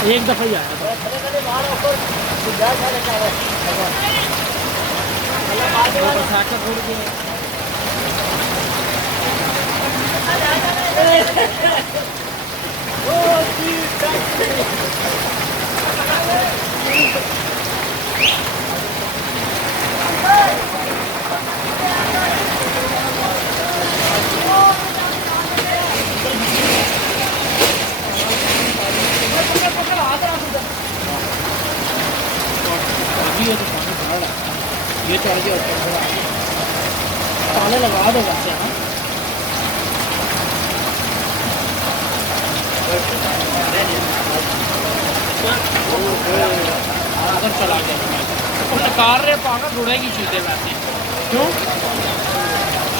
एक दफ़ा ही आया था। छोड़ दिया। ये चढ़ गया ताले लगा दो वैसे हैं। अगर चला गया तो नकार रहे पाना जुड़ेगी चीज़ें वैसे। क्यों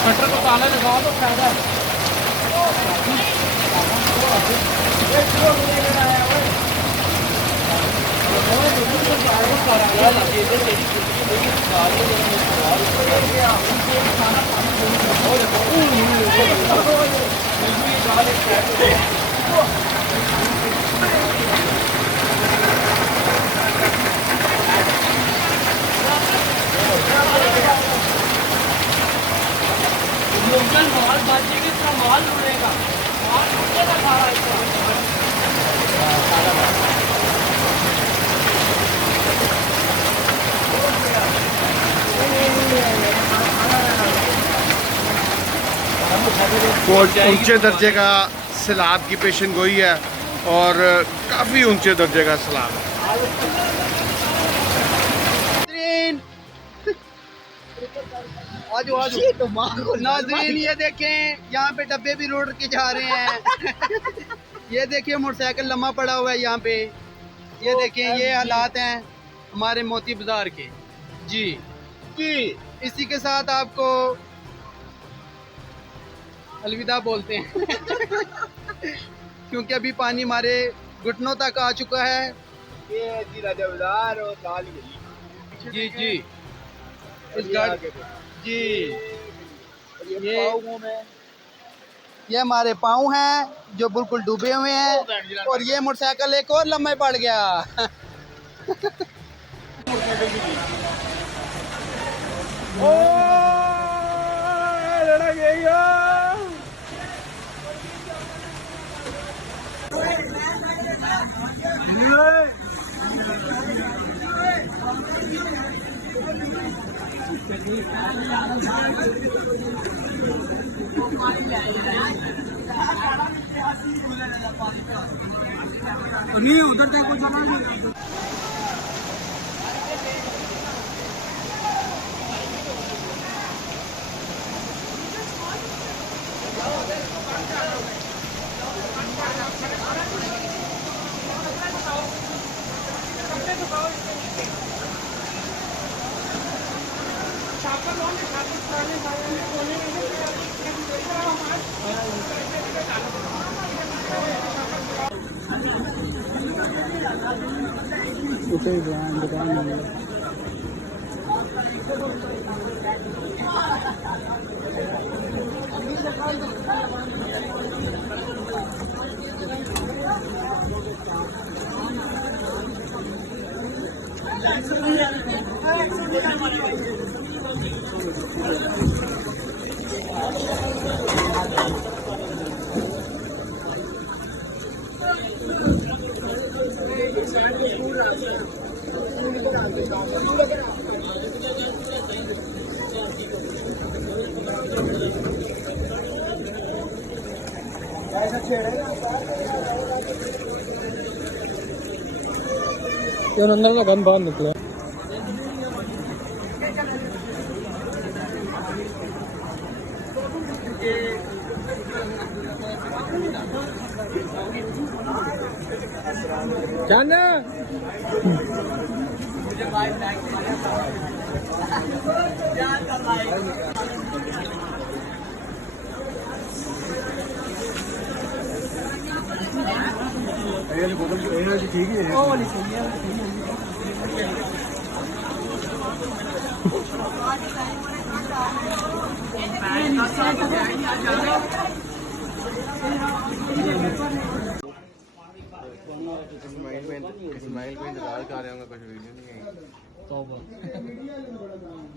शटर को ताला लगा दो फायदा है। माल बाजेगी इतना माल उड़ेगा, माल उड़ेगा सारा इतना। बहुत ऊंचे दर्जे का सलाद की पेशन गोई है और काफ़ी ऊंचे दर्जे का सलाद है। नाज़रीन ये देखें यहाँ पे डब्बे भी रोड के जा रहे हैं। ये देखिए मोटरसाइकिल लम्हा पड़ा हुआ है यहाँ पे। ये देखें ये हालात हैं हमारे मोती बाजार के। जी जी इसी के साथ आपको अलविदा बोलते हैं क्योंकि अभी पानी हमारे घुटनों तक आ चुका है। ये जी राजा बाजार और लाल गली। जी जी इस गाड़ी जी ये हमारे पाँव हैं जो बिल्कुल डूबे हुए हैं और ये मोटरसाइकिल एक और लम्बे पड़ गया। नहीं उधर तक कुछ नहीं। अंदर का गन बाहर निकला। जाना ठीक है। इस्माइल को इंतजार कर रहे होंगे, कुछ वीडियो नहीं आई।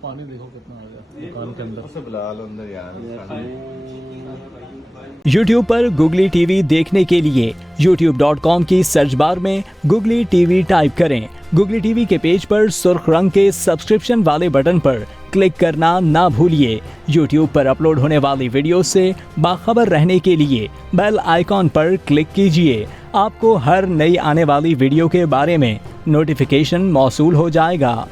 पानी देखो कितना आ गया दुकान के अंदर। उसे बुला लो अंदर यार। YouTube पर Googly TV देखने के लिए youtube.com की सर्च बार में Googly TV टाइप करें। Googly TV के पेज पर सुर्ख रंग के सब्सक्रिप्शन वाले बटन पर क्लिक करना ना भूलिए। YouTube पर अपलोड होने वाली वीडियो से बाखबर रहने के लिए बेल आइकॉन पर क्लिक कीजिए। आपको हर नई आने वाली वीडियो के बारे में नोटिफिकेशन मौसूल हो जाएगा।